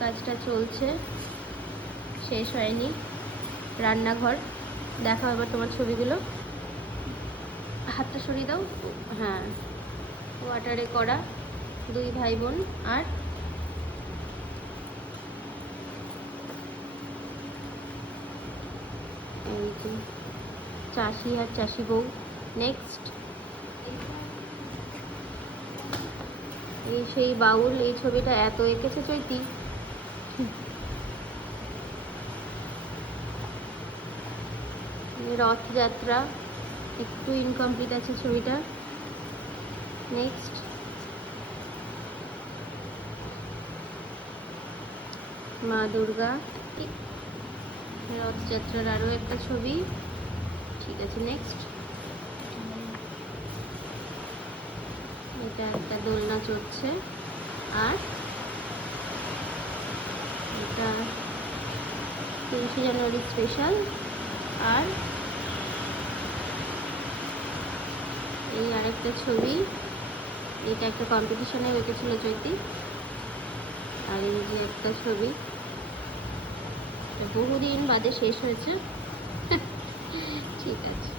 কাজটা চলছে, শেষ হয়নি। রান্নাঘর দেখো এবার তোমার ছবিগুলো। হাতটা সরিয়ে দাও। হ্যাঁ, ওয়াটারে করা 2 ভাই বোন আর এই যে চাষি আর চাষি বউ। নেক্সট এই সেই বাউল, এই ছবিটা এত এঁকেছে চৈতি। রথযাত্রা একটু ইনকমপ্লিট আছে ছবিটা। নেক্সট মা দুর্গা, রথযাত্রার আরও একটা ছবি। ঠিক আছে, নেক্সট এটা একটা দোলনা চড়ছে। আর এটা 23শে জানুয়ারি স্পেশাল। আর এই আরেকটা ছবি, এটা একটা কম্পিটিশনে এঁকেছিল চৈতি। আর এই যে একটা ছবি, বহুদিন বাদে শেষ হয়েছে। ঠিক আছে।